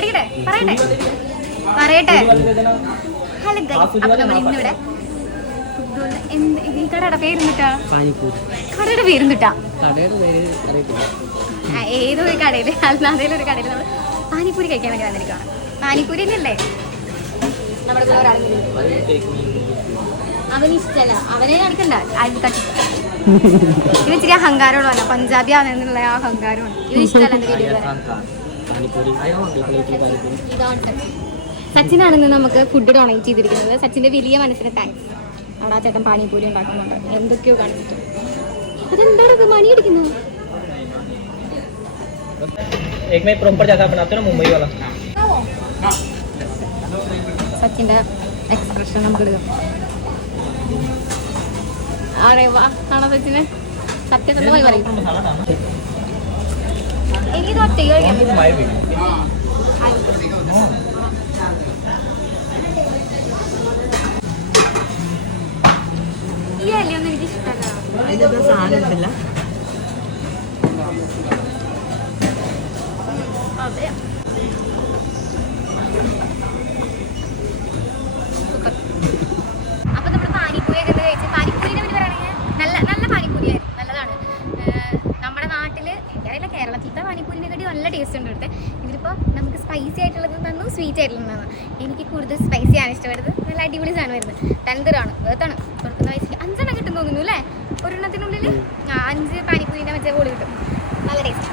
എടുക്കട്ടെ പറയട്ടെ hello guys, അപ്പൊ നമ്മൾ ഇന്നിവിടെ ഈ കടയുടെ പേരുന്നിട്ടാ കടയുടെ പേരുന്നിട്ടാ ഏതോ ഒരു കടയിൽ അല്ലാതെ ഒരു കടയിൽ നമ്മൾ പാനിപ്പൂരി കഴിക്കാൻ വേണ്ടി വന്നിരിക്കുകയാണ്. പാനിപ്പൂരി തന്നെയല്ലേ നമ്മുടെ കൂടെ ഒരാളെങ്കിലും അവന് ഇഷ്ടമല്ല, അവനെ കാണിക്കണ്ട അയൽക്കാട്ടി. ഇത് ഇച്ചിരി അഹങ്കാരമുള്ള പഞ്ചാബി ആണെന്നുള്ള ആ അഹങ്കാരമാണ്. ഇത് ഇഷ്ടമല്ല എന്റെ വീഡിയോ. ഇതാണ് സച്ചിനാണെന്ന് നമുക്ക് ഫുഡ് ഡൊണേറ്റ് ചെയ്തിരിക്കുന്നത്. സച്ചിന്റെ വലിയ മനസ്സിന് താങ്ക്സ്. അവിടെ ആ ചേട്ടൻ പാനിപ്പൂരി ഉണ്ടാക്കുന്നുണ്ട്, എന്തൊക്കെയോ കാണിച്ചിട്ട്. അതെന്താണ് ഇത് മണി അടിക്കുന്നത്? സച്ചിന്റെ എക്സ്പ്രഷൻ നമുക്ക് എടുക്കാം. ആണോ സച്ചിന്? സത്യസന്ധമായി പറയും. എനിക്കിത് ഒറ്റയ്ക്ക് കഴിക്കാൻ പറ്റും. ഈ അല്ലയൊന്നും എനിക്ക് ഇഷ്ടമല്ല. അതെ അപ്പൊ നമ്മൾ പാനിപ്പൂരിയൊക്കെ കഴിച്ച് പാനിപ്പൂരിനെ പറ്റി പറയുകയാണെങ്കിൽ നല്ല പാനിപ്പൂരിയായിരുന്നു, നല്ലതാണ്. നമ്മുടെ നാട്ടില് എനിക്കറിയില്ല, കേരളത്തിലത്തെ പാനിപ്പൂരിനെക്കാട്ടി നല്ല ടേസ്റ്റ് ഉണ്ട് ഇവിടുത്തെ. ഇതിലിപ്പോൾ നമുക്ക് സ്പൈസി ആയിട്ടുള്ളത് തന്നു, സ്വീറ്റ് ആയിട്ടുള്ളത് തന്നു. എനിക്ക് കൂടുതൽ സ്പൈസിയാണ് ഇഷ്ടപ്പെടുന്നത്. നല്ല അടിപൊളി സാധനം വരുന്നത്. തന്തറാണ്, വേർത്താണ്. കൊടുക്കുന്ന പൈസക്ക് 5 എണ്ണം കിട്ടും തോന്നുന്നു അല്ലേ? ഒരെണ്ണത്തിനുള്ളിൽ 5 പാനിപ്പൂരിൻ്റെ മറ്റേ പൊളി കിട്ടും. നല്ല ടേസ്റ്റ്.